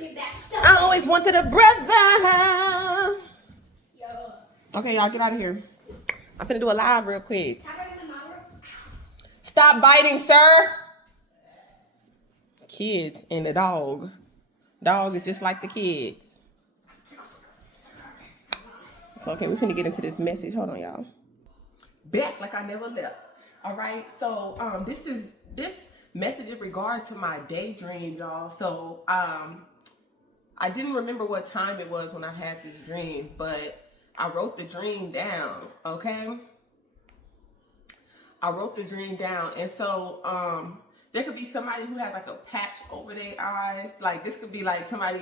I always wanted a brother. Okay, y'all, get out of here. I'm finna do a live real quick. Stop biting, sir. Kids and the dog. Dog is just like the kids. So, okay, we're finna get into this message. Hold on, y'all. Back like I never left. All right, so this message in regard to my daydream, y'all. So, I didn't remember what time it was when I had this dream, but I wrote the dream down, okay? I wrote the dream down, and so there could be somebody who has like a patch over their eyes. Like this could be like somebody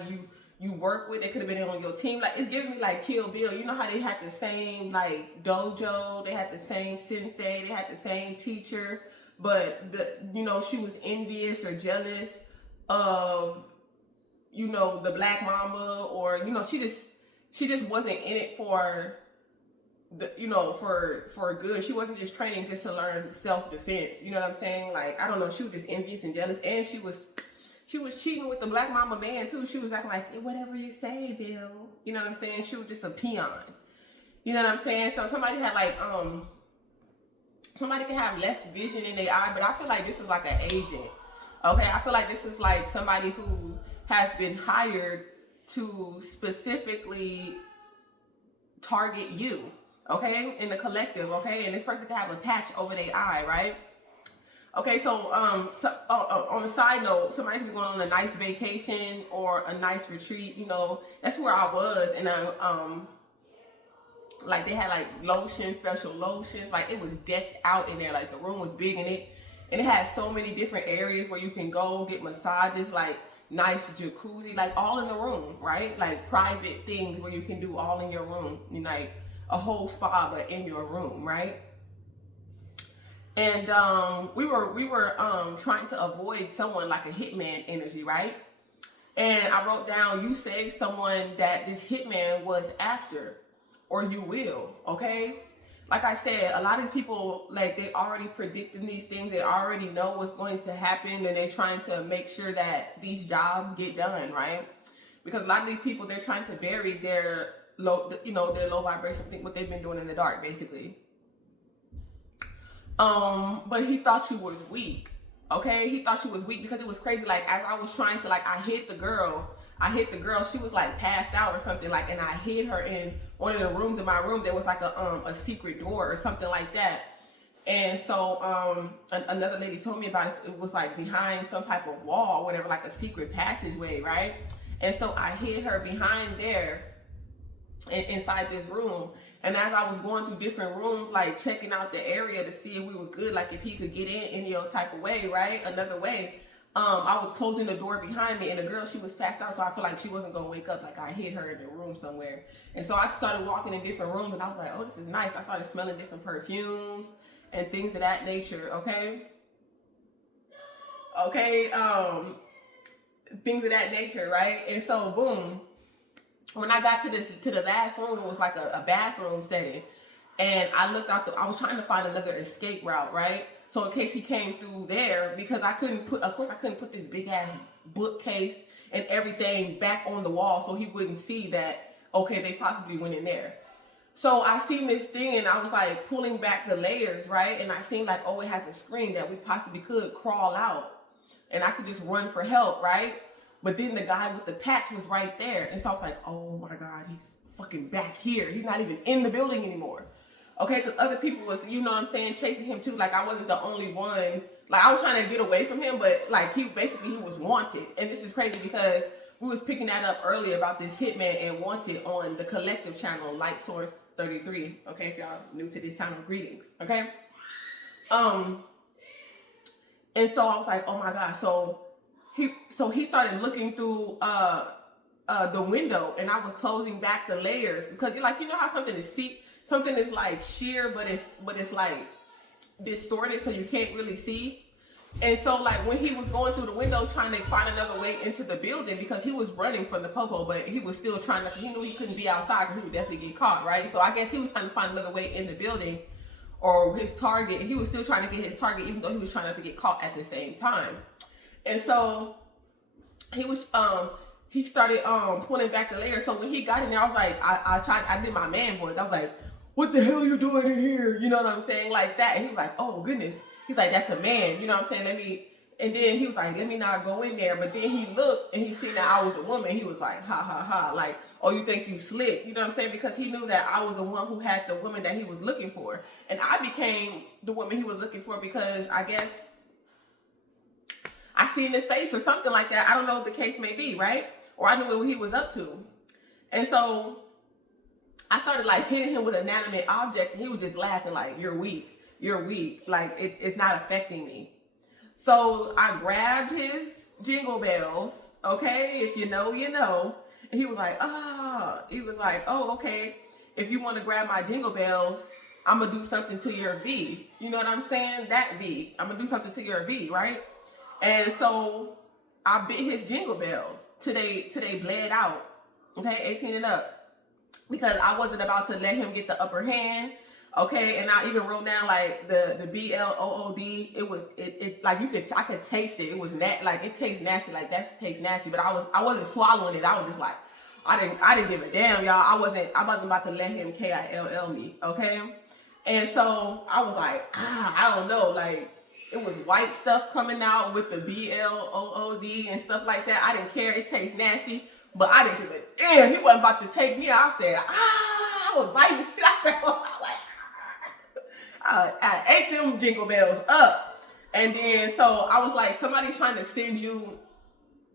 you work with. They could have been on your team. Like it's giving me like Kill Bill. You know how they had the same like dojo, they had the same sensei, they had the same teacher, but she was envious or jealous of the black mama, or she just wasn't in it for for good. She wasn't just training just to learn self-defense. You know what I'm saying? Like, I don't know, she was just envious and jealous, and she was cheating with the black mama man too. She was acting like, hey, whatever you say, Bill. You know what I'm saying? She was just a peon. You know what I'm saying? So somebody had like somebody can have less vision in their eye, but I feel like this was like an agent. Okay, I feel like this was like somebody who has been hired to specifically target you, okay, in the collective, okay, and this person could have a patch over their eye, right? Okay, so on a side note, somebody could be going on a nice vacation or a nice retreat. That's where I was, and like they had like lotions, special lotions, like it was decked out in there. Like the room was big, and it had so many different areas where you can go get massages, like nice jacuzzi, like all in the room, right? Like private things where you can do all in your room, like a whole spa but in your room, right? And we were trying to avoid someone like a hitman energy, right? And I wrote down, you saved someone that this hitman was after, or you will, okay? Like I said, a lot of these people, like, they already predicting these things. They already know what's going to happen, and they're trying to make sure that these jobs get done, right? Because a lot of these people, they're trying to bury their low, their low vibration, what they've been doing in the dark, basically. But he thought you was weak, okay? He thought she was weak because it was crazy. Like, as I was trying to, like, I hit the girl. She was like passed out or something, like, and I hid her in one of the rooms in my room. There was like a secret door or something like that. And so another lady told me about it. It was like behind some type of wall, whatever, like a secret passageway, right? And so I hid her behind there inside this room. And as I was going through different rooms, like checking out the area to see if we was good, like if he could get in any old type of way, right? Another way. I was closing the door behind me, and the girl, she was passed out, so I feel like she wasn't gonna wake up. Like I hid her in the room somewhere. And so I started walking in different rooms, and I was like, oh, this is nice. I started smelling different perfumes and things of that nature, okay? Things of that nature, right? And so boom, when I got to the last room, it was like a bathroom setting. And I looked out I was trying to find another escape route, right? So in case he came through there, because I couldn't put this big ass bookcase and everything back on the wall so he wouldn't see that, okay, they possibly went in there. So I seen this thing, and I was like pulling back the layers, right? And I seen like, oh, it has a screen that we possibly could crawl out, and I could just run for help, right? But then the guy with the patch was right there. And so I was like, oh my God, he's fucking back here. He's not even in the building anymore. Okay, because other people was, chasing him too. Like I wasn't the only one. Like I was trying to get away from him, but like he was wanted. And this is crazy because we was picking that up earlier about this hitman and wanted on the collective channel, Light Source 33. Okay, if y'all new to this channel, greetings. Okay. And so I was like, oh my God. So he started looking through the window, and I was closing back the layers because like, how something is like sheer, but it's like distorted, so you can't really see. And so like when he was going through the window trying to find another way into the building, because he was running from the popo, but he was still trying to, he knew he couldn't be outside because he would definitely get caught, right? So I guess he was trying to find another way in the building or his target. He was still trying to get his target, even though he was trying not to get caught at the same time. And so he was he started pulling back the layer. So when he got in there, I was like, I did my man voice. I was like, what the hell you doing in here? You know what I'm saying? Like that. And he was like, oh goodness. He's like, that's a man. You know what I'm saying? And then he was like, let me not go in there. But then he looked and he seen that I was a woman. He was like, ha ha ha. Like, oh, you think you slick? You know what I'm saying? Because he knew that I was the one who had the woman that he was looking for. And I became the woman he was looking for because I guess I seen his face or something like that. I don't know what the case may be, right? Or I knew what he was up to. And so I started like hitting him with inanimate objects and he was just laughing like, you're weak. You're weak. Like it's not affecting me. So I grabbed his jingle bells. Okay. If you know, you know. And he was like, oh, okay. If you want to grab my jingle bells, I'm going to do something to your V. You know what I'm saying? That V. I'm going to do something to your V, right? And so I bit his jingle bells till they bled out. Okay, 18 and up. Because I wasn't about to let him get the upper hand. Okay, and I even wrote down like the BLOOD. It like I could taste it. It was like it tastes nasty. Like that tastes nasty. But I wasn't swallowing it. I was just like, I didn't give a damn, y'all. I wasn't about to let him KILL me. Okay, and so I was like, I don't know, like. It was white stuff coming out with the BLOOD and stuff like that. I didn't care. It tastes nasty, but I didn't give a damn. He wasn't about to take me out. I said, I was biting shit out there. I was like, I ate them jingle bells up. And then, so I was like, somebody's trying to send you,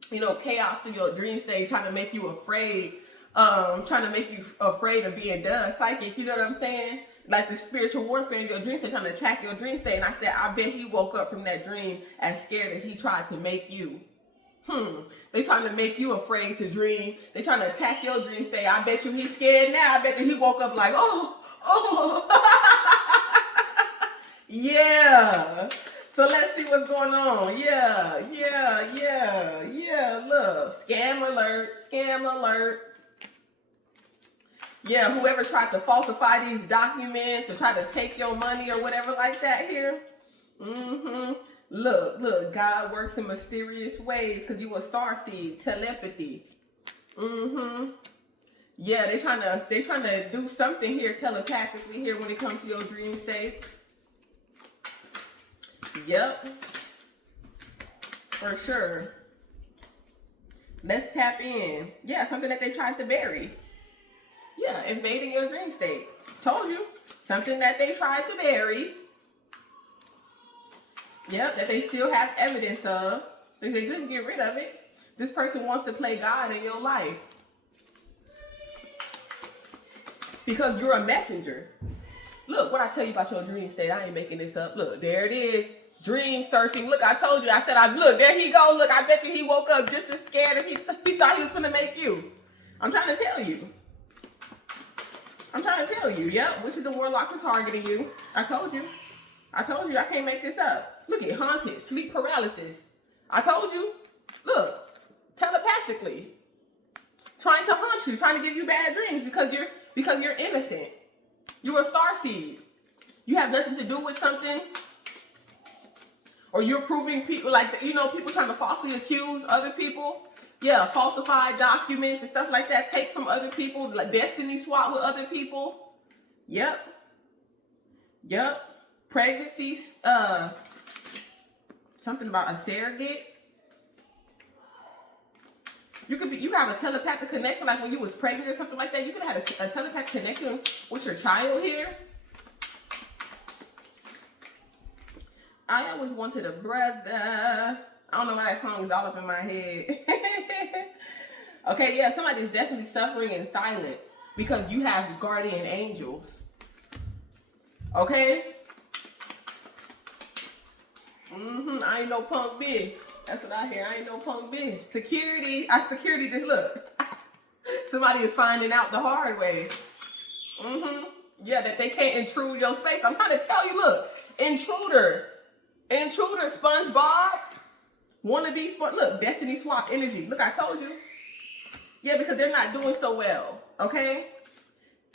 chaos to your dream state, trying to make you afraid, of being done psychic. You know what I'm saying? Like the spiritual warfare in your dream state, trying to attack your dream state. And I said, I bet he woke up from that dream as scared as he tried to make you. They trying to make you afraid to dream. They trying to attack your dream state. I bet you he's scared now. I bet you he woke up like, oh. Yeah. So let's see what's going on. Yeah. Look, scam alert. Yeah, whoever tried to falsify these documents or try to take your money or whatever like that here. Look, God works in mysterious ways because you a starseed, telepathy. Yeah, they trying to do something here telepathically here when it comes to your dream state. Yep. For sure. Let's tap in. Yeah, something that they tried to bury. Yeah, invading your dream state. Told you. Something that they tried to bury. Yep, that they still have evidence of. They couldn't get rid of it. This person wants to play God in your life. Because you're a messenger. Look, what I tell you about your dream state, I ain't making this up. Look, there it is. Dream surfing. Look, I told you. I said, look, there he go. Look, I bet you he woke up just as scared as he thought he was going to make you. I'm trying to tell you. Yep, which is the warlocks are targeting you. I told you. I can't make this up. Look at haunted, sleep paralysis. I told you. Look, telepathically. Trying to haunt you, trying to give you bad dreams because you're innocent. You're a starseed. You have nothing to do with something. Or you're proving people people trying to falsely accuse other people. Yeah, falsified documents and stuff like that. Take from other people, like destiny swap with other people. Yep. Pregnancies, something about a surrogate. You have a telepathic connection, like when you was pregnant or something like that. You could have had a telepathic connection with your child here. I always wanted a brother. I don't know why that song is all up in my head. Okay, yeah, somebody's definitely suffering in silence because you have guardian angels. Okay? I ain't no punk bitch. That's what I hear. I ain't no punk bitch. Security just look. Somebody is finding out the hard way. Yeah, that they can't intrude your space. I'm trying to tell you, look, intruder, SpongeBob, wannabe look, destiny swap energy. Look, I told you. Yeah, because they're not doing so well. Okay?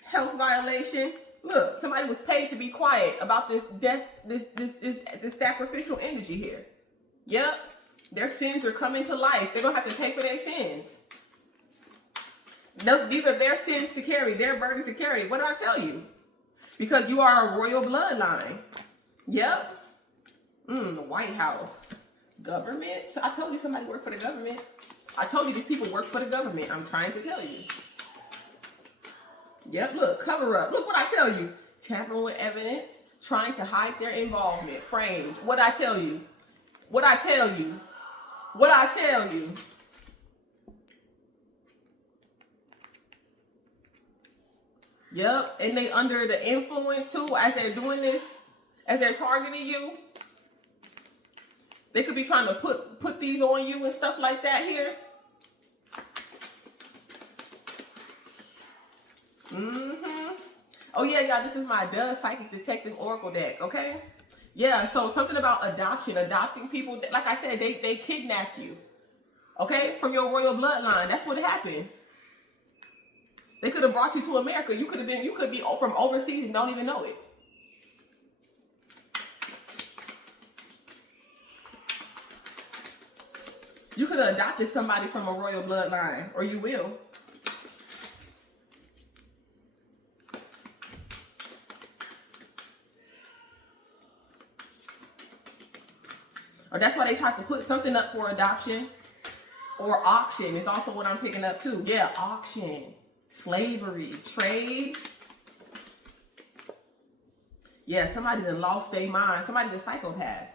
Health violation. Look, somebody was paid to be quiet about this death, this sacrificial energy here. Yep. Their sins are coming to life. They're going to have to pay for their sins. These are their sins to carry, their burdens to carry. What did I tell you? Because you are a royal bloodline. Yep. The White House. Government. So I told you somebody worked for the government. I told you these people work for the government. I'm trying to tell you. Yep, look, cover up. Look what I tell you. Tampering with evidence, trying to hide their involvement, framed. What I tell you? What I tell you? What I tell you? Yep, and they under the influence too as they're doing this, as they're targeting you. They could be trying to put these on you and stuff like that here. Oh yeah, y'all, this is my Duh Psychic Detective Oracle deck, okay? Yeah, so something about adoption, adopting people. Like I said, they kidnapped you, okay? From your royal bloodline. That's what happened. They could have brought you to America. You could be from overseas and don't even know it. You could have adopted somebody from a royal bloodline, or you will. Or that's why they tried to put something up for adoption. Or auction is also what I'm picking up too. Yeah, auction, slavery, trade. Yeah, somebody that lost their mind. Somebody's a psychopath.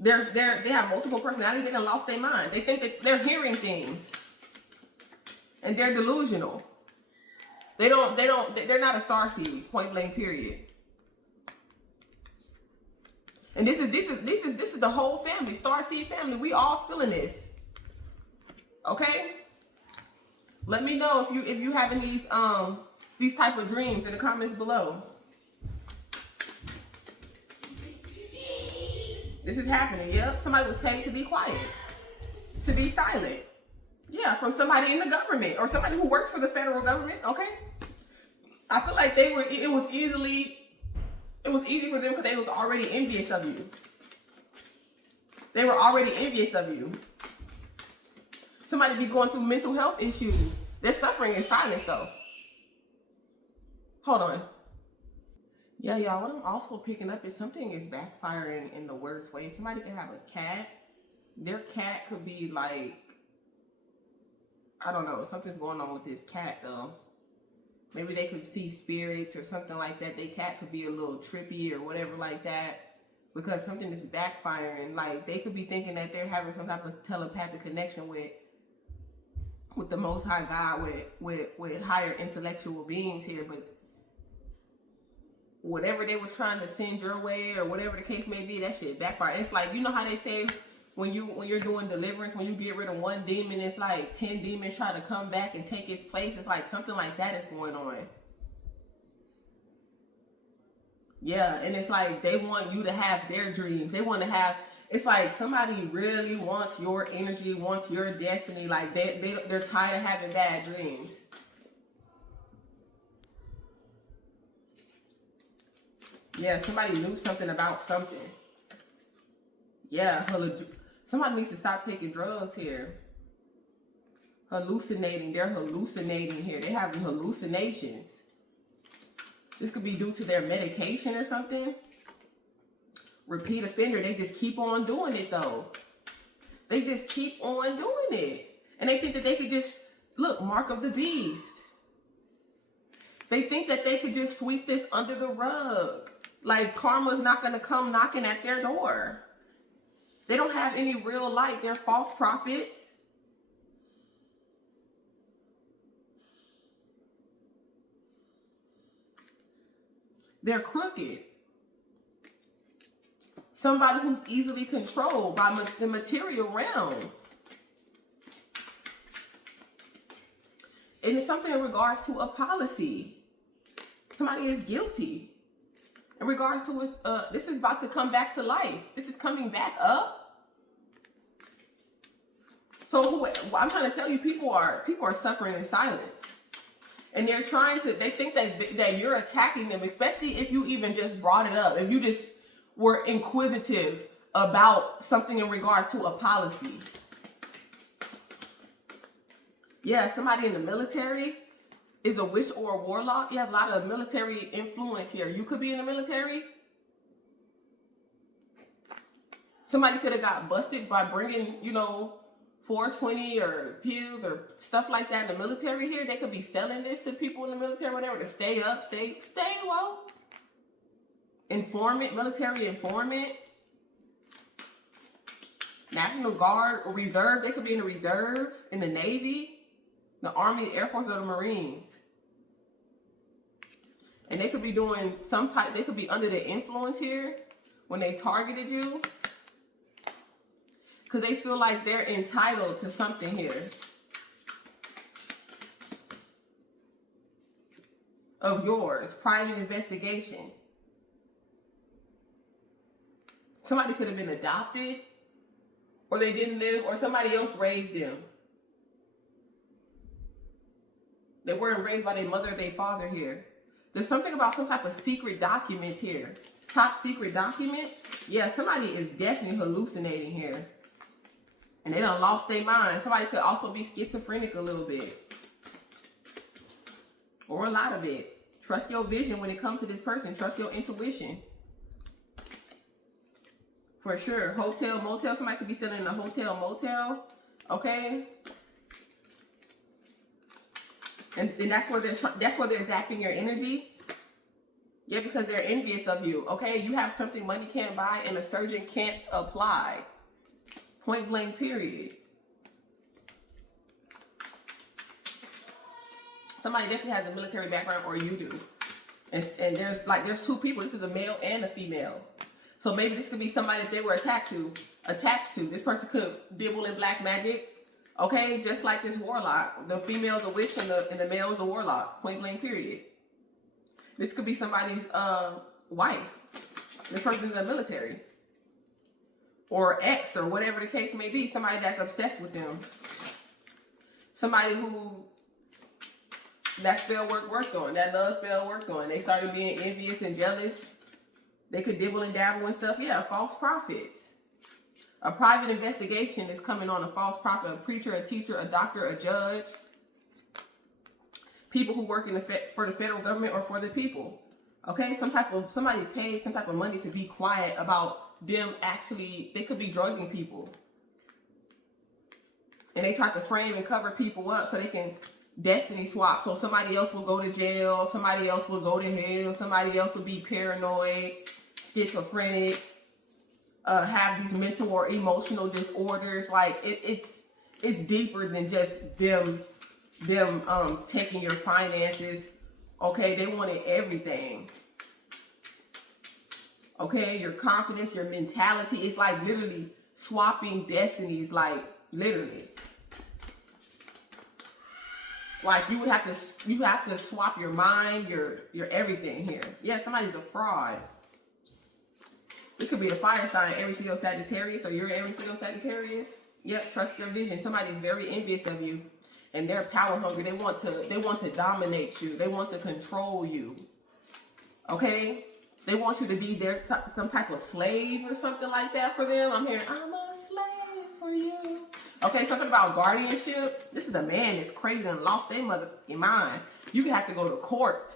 They have multiple personalities. They done lost their mind. They think that they're hearing things, and they're delusional. They're not a starseed. Point blank. Period. And this is the whole family, starseed family. We all feeling this. Okay. Let me know if you having these type of dreams in the comments below. This is happening. Yep. Somebody was paid to be quiet, to be silent. Yeah, from somebody in the government or somebody who works for the federal government. Okay. I feel like it was easy for them because they was already envious of you. They were already envious of you. Somebody be going through mental health issues. They're suffering in silence though. Hold on. Yeah, y'all, what I'm also picking up is something is backfiring in the worst way. Somebody could have a cat. Their cat could be like, I don't know, something's going on with this cat though. Maybe they could see spirits or something like that. Their cat could be a little trippy or whatever like that because something is backfiring. Like they could be thinking that they're having some type of telepathic connection with the Most High God, with higher intellectual beings here, but whatever they were trying to send your way or whatever the case may be, that shit backfire. It's like, you know how they say when you're doing deliverance, when you get rid of one demon, it's like 10 demons try to come back and take its place. It's like something like that is going on. Yeah, and it's like they want you to have their dreams. They want to have, it's like somebody really wants your energy, wants your destiny. Like they're tired of having bad dreams. Yeah, somebody knew something about something. Yeah, somebody needs to stop taking drugs here. Hallucinating. They're hallucinating here. They're having hallucinations. This could be due to their medication or something. Repeat offender. They just keep on doing it though. They just keep on doing it. And they think that they could just, look, mark of the beast. They think that they could just sweep this under the rug. Like karma's not going to come knocking at their door. They don't have any real light. They're false prophets. They're crooked. Somebody who's easily controlled by the material realm. And it's something in regards to a policy. Somebody is guilty. In regards to this is about to come back to life. This is coming back up. So I'm trying to tell you, people are suffering in silence. And they think that you're attacking them, especially if you even just brought it up. If you just were inquisitive about something in regards to a policy. Yeah, somebody in the military is a witch or a warlock. You have a lot of military influence here. You could be in the military. Somebody could have got busted by bringing, 420 or pills or stuff like that in the military here. They could be selling this to people in the military, whatever, to stay up, stay low. Informant, military informant. National Guard or Reserve. They could be in the Reserve, in the Navy, the Army, the Air Force, or the Marines. And they could be doing they could be under the influence here when they targeted you. Because they feel like they're entitled to something here. Of yours. Private investigation. Somebody could have been adopted. Or they didn't live. Or somebody else raised them. They weren't raised by their mother or their father here. There's something about some type of secret documents here. Top secret documents. Yeah, somebody is definitely hallucinating here. And they done lost their mind. Somebody could also be schizophrenic a little bit. Or a lot of it. Trust your vision when it comes to this person. Trust your intuition. For sure. Hotel, motel. Somebody could be still in a hotel, motel. Okay? And that's where they're zapping your energy. Yeah, because they're envious of you. Okay? You have something money can't buy and a surgeon can't apply. Point blank, period. Somebody definitely has a military background, or you do. And there's two people. This is a male and a female. So maybe this could be somebody that they were attached to. This person could dibble in black magic. Okay, just like this warlock. The female's a witch and the male's a warlock. Point blank, period. This could be somebody's wife. This person's in the military. Or ex, or whatever the case may be. Somebody that's obsessed with them. Somebody who that spell worked on. That love spell worked on. They started being envious and jealous. They could dibble and dabble and stuff. Yeah, false prophets. A private investigation is coming on a false prophet. A preacher, a teacher, a doctor, a judge. People who work for the federal government or for the people. Okay, somebody paid some type of money to be quiet about them actually, they could be drugging people. And they try to frame and cover people up so they can destiny swap. So somebody else will go to jail, somebody else will go to hell, somebody else will be paranoid, schizophrenic, have these mental or emotional disorders. Like it's deeper than just them taking your finances. Okay, they wanted everything. Okay, your confidence, your mentality. It's like literally swapping destinies, like literally. Like you have to swap your mind, your everything here. Yeah, somebody's a fraud. This could be a fire sign, everything else Sagittarius, or you're everything else Sagittarius. Yep, trust your vision. Somebody's very envious of you, and they're power hungry. They want to dominate you. They want to control you. Okay? They want you to be some type of slave or something like that for them. I'm hearing, I'm a slave for you. Okay, something about guardianship. This is a man that's crazy and lost their motherfucking mind. You have to go to court.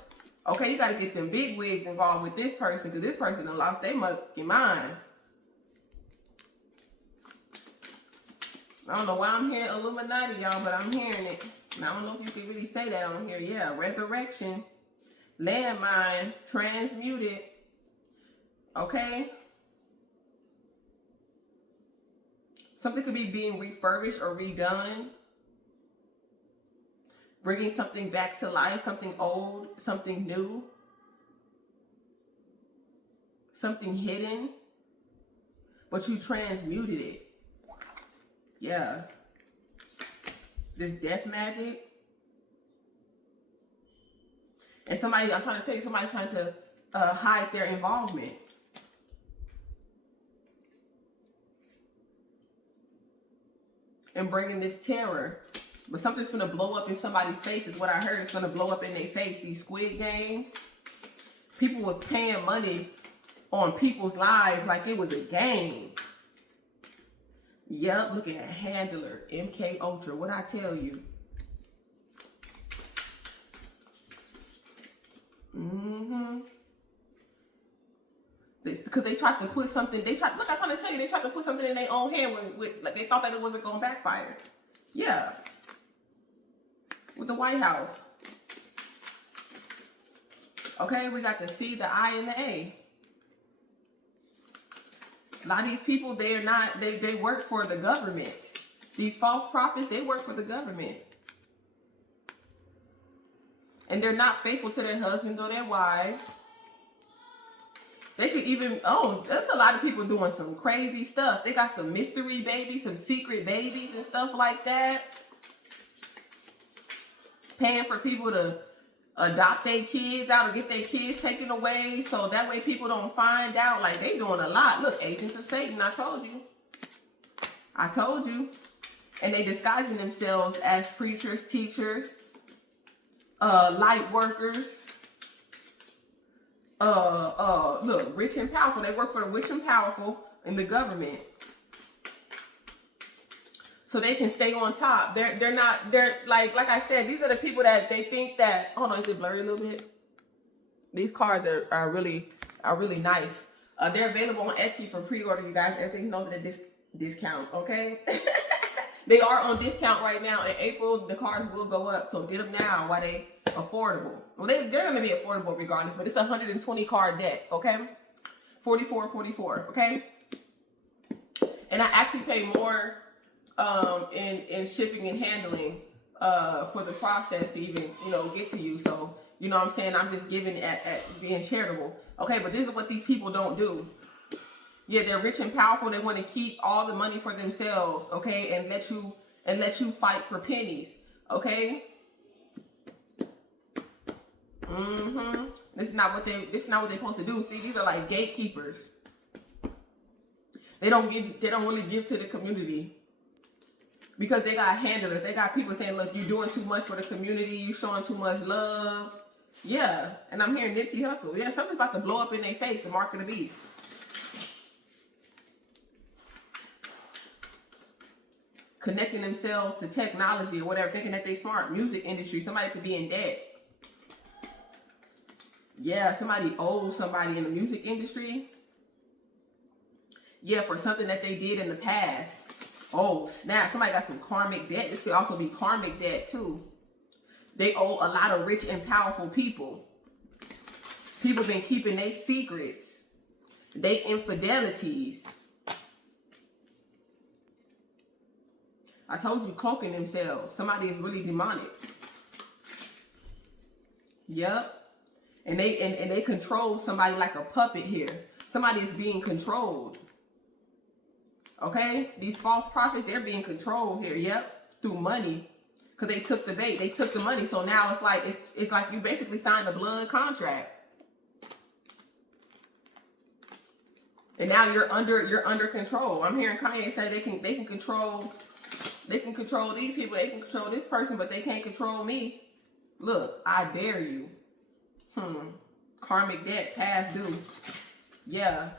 Okay, you got to get them big wigs involved with this person because this person done lost their motherfucking mind. I don't know why I'm hearing Illuminati, y'all, but I'm hearing it. And I don't know if you can really say that on here. Yeah, resurrection, landmine, transmuted. Okay? Something could be being refurbished or redone. Bringing something back to life, something old, something new. Something hidden. But you transmuted it. Yeah. This death magic. And somebody, I'm trying to tell you, somebody's trying to hide their involvement. And bringing this terror. But something's going to blow up in somebody's face is what I heard. It's going to blow up in their face. These Squid Games. People was paying money on people's lives like it was a game. Yep, look at Handler, MK Ultra. What I tell you. Mm-hmm. Because they tried to put something, look, I'm trying to tell you, they tried to put something in their own hand with like they thought that it wasn't going to backfire. Yeah. With the White House. Okay, we got the C, the I, and the A. A lot of these people, they work for the government. These false prophets, they work for the government. And they're not faithful to their husbands or their wives. They could even, there's a lot of people doing some crazy stuff. They got some mystery babies, some secret babies and stuff like that. Paying for people to adopt their kids out or get their kids taken away so that way people don't find out. Like, they doing a lot. Look, agents of Satan, I told you. I told you. And they disguising themselves as preachers, teachers, light workers. Look, rich and powerful. They work for the rich and powerful in the government. So they can stay on top. They're like I said, these are the people that they think that, hold on, is it blurry a little bit? These cards are really nice. They're available on Etsy for pre-order, you guys. Everything knows at this discount, okay? They are on discount right now. In April, the cards will go up. So get them now while they affordable. Well, they're going to be affordable regardless, but it's a 120 card deck, okay? 44, okay? And I actually pay more in shipping and handling for the process to even, get to you. So, you know what I'm saying? I'm just giving at being charitable. Okay, but this is what these people don't do. Yeah, they're rich and powerful. They want to keep all the money for themselves, okay, and let you fight for pennies, okay? Mm-hmm. This is not what they're supposed to do. See, these are like gatekeepers. They don't really give to the community because they got handlers. They got people saying, look, you're doing too much for the community, you're showing too much love. Yeah, and I'm hearing Nipsey Hussle. Yeah, something's about to blow up in their face, the mark of the beast. Connecting themselves to technology or whatever, thinking that they smart. Music industry, somebody could be in debt. Yeah, somebody owes somebody in the music industry. Yeah, for something that they did in the past. Oh, snap. Somebody got some karmic debt. This could also be karmic debt, too. They owe a lot of rich and powerful people. People been keeping their secrets. They infidelities. I told you, cloaking themselves. Somebody is really demonic. Yep. And they control somebody like a puppet here. Somebody is being controlled. Okay? These false prophets, they're being controlled here. Yep. Through money. Because they took the bait. They took the money. So now it's like you basically signed a blood contract. And now you're under control. I'm hearing Kanye say they can control these people, they can control this person, but they can't control me. Look, I dare you. Karmic debt, past due. Yeah.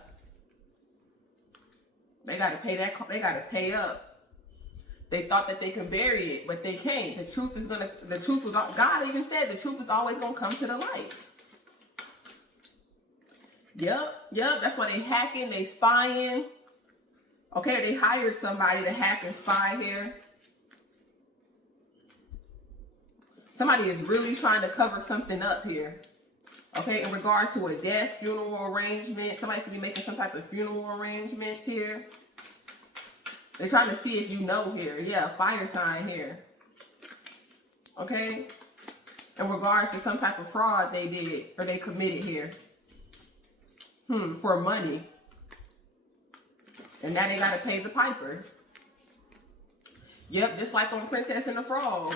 They gotta pay that. They gotta pay up. They thought that they could bury it, but they can't. The truth was, God even said the truth is always gonna come to the light. Yep. That's why they hacking, they spying. Okay, they hired somebody to hack and spy here. Somebody is really trying to cover something up here. Okay, in regards to a death, funeral arrangement. Somebody could be making some type of funeral arrangements here. They're trying to see if you know here. Yeah, fire sign here. Okay? In regards to some type of fraud they did or they committed here. For money. And now they gotta pay the piper. Yep, just like on Princess and the Frog.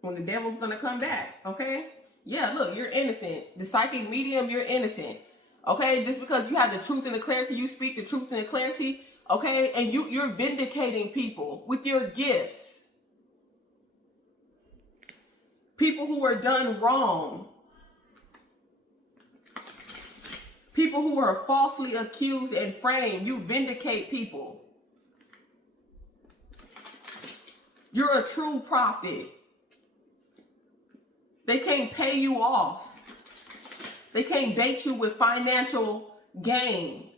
When the devil's gonna come back, okay? Yeah, look, you're innocent. The psychic medium, you're innocent. Okay? Just because you have the truth and the clarity, you speak the truth and the clarity, okay? And you're vindicating people with your gifts. People who are done wrong. People who are falsely accused and framed, you vindicate people. You're a true prophet. They can't pay you off. They can't bait you with financial gain.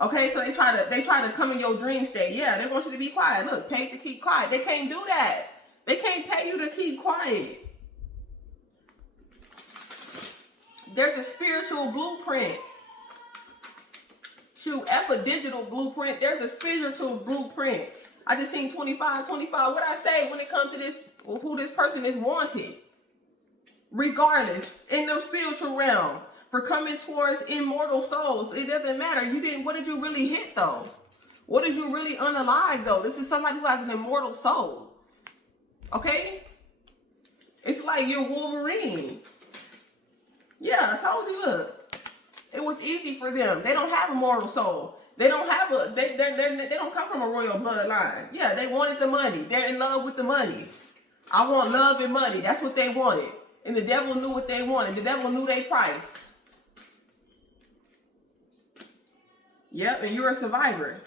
Okay, so they try to come in your dream state. Yeah, they want you to be quiet. Look, paid to keep quiet. They can't do that. They can't pay you to keep quiet. There's a spiritual blueprint. Shoot, F a digital blueprint. There's a spiritual blueprint. I just seen 25. What I say when it comes to this, who this person is wanted? Regardless, in the spiritual realm, for coming towards immortal souls, it doesn't matter. What did you really hit though? What did you really unalive though? This is somebody who has an immortal soul. Okay? It's like you're Wolverine. Yeah, I told you, look. It was easy for them. They don't have a mortal soul. They don't have they don't come from a royal bloodline. Yeah, they wanted the money. They're in love with the money. I want love and money. That's what they wanted. And the devil knew what they wanted. The devil knew their price. Yep, and you're a survivor.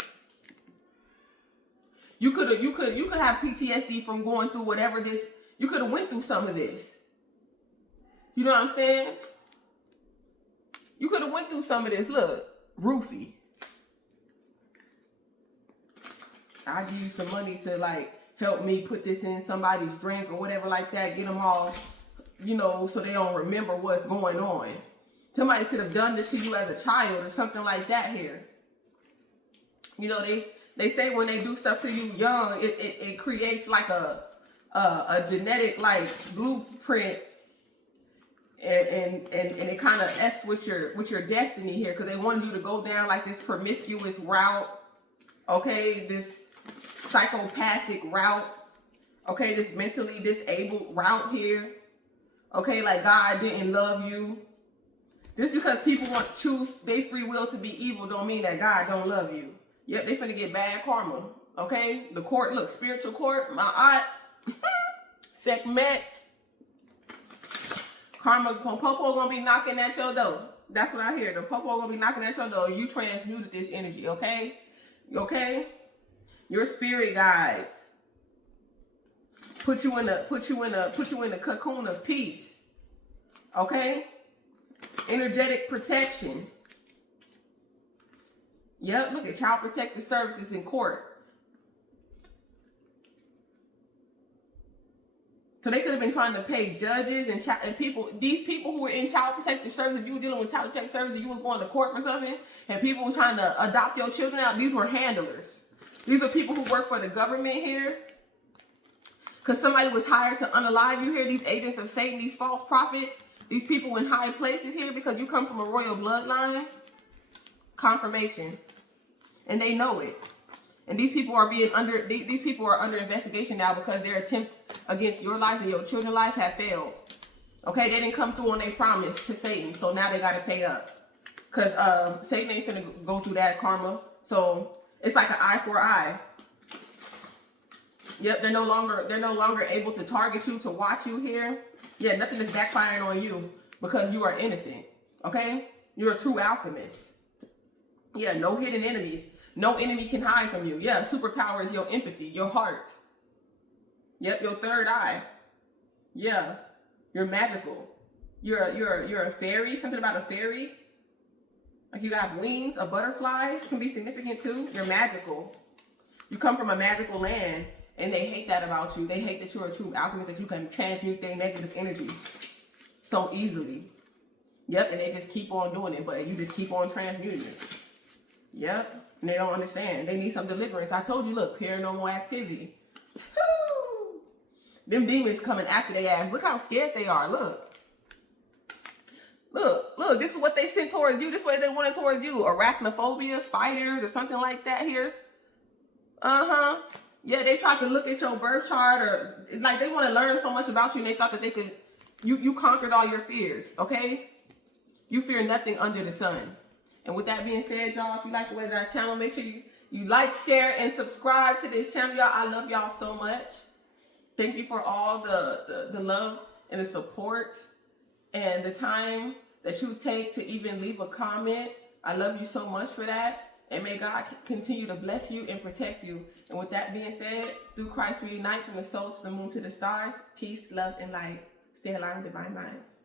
You could have PTSD from going through whatever this. You could have went through some of this. You know what I'm saying? You could have went through some of this. Look, roofie. I'll give you some money to like help me put this in somebody's drink or whatever like that. Get them all, so they don't remember what's going on. Somebody could have done this to you as a child or something like that here. They say when they do stuff to you young, it creates like a genetic like blueprint, and it kind of F's with your destiny here, because they wanted you to go down like this promiscuous route, okay, this psychopathic route, okay, this mentally disabled route here, okay, like God didn't love you. Just because people want to choose their free will to be evil don't mean that God don't love you. Yep, they finna get bad karma, okay? The court, look, spiritual court, my aunt, segment. Karma, Popo gonna be knocking at your door. That's what I hear. The Popo gonna be knocking at your door. You transmuted this energy, okay? Okay? Your spirit guides put you in a cocoon of peace. Okay? Energetic protection. Yep, look at Child Protective Services in court. So they could have been trying to pay judges and people, these people who were in Child Protective Services. If you were dealing with Child Protective Services, you was going to court for something, and people were trying to adopt your children out. These were handlers. These are people who work for the government here. Because somebody was hired to unalive you here. These agents of Satan, these false prophets, these people in high places here because you come from a royal bloodline. Confirmation. And they know it. And these people are these people are under investigation now because their attempt against your life and your children's life have failed. Okay, they didn't come through on their promise to Satan, so now they got to pay up. Because Satan ain't finna go through that karma. So it's like an eye for eye. Yep, they're no longer able to target you, to watch you here. Yeah, nothing is backfiring on you because you are innocent. Okay? You're a true alchemist. Yeah, no hidden enemies. No enemy can hide from you. Yeah, superpower is your empathy, your heart. Yep, your third eye. Yeah, you're magical. You're a fairy. Something about a fairy. Like you got wings. A butterflies can be significant too. You're magical. You come from a magical land, and they hate that about you. They hate that you're a true alchemist, that you can transmute their negative energy so easily. Yep, and they just keep on doing it, but you just keep on transmuting it. Yep. And they don't understand. They need some deliverance. I told you, look, paranormal activity. Them demons coming after their ass. Look how scared they are. Look. Look. This is what they sent towards you. This way they wanted towards you. Arachnophobia, spiders, or something like that here. Uh-huh. Yeah, they tried to look at your birth chart, or like they want to learn so much about you, and they thought that they could. You conquered all your fears. Okay. You fear nothing under the sun. And with that being said, y'all, if you like the way that our channel, make sure you like, share, and subscribe to this channel, y'all. I love y'all so much. Thank you for all the love and the support and the time that you take to even leave a comment. I love you so much for that. And may God continue to bless you and protect you. And with that being said, through Christ we unite, from the soul to the moon to the stars. Peace, love, and light. Stay alive, divine minds.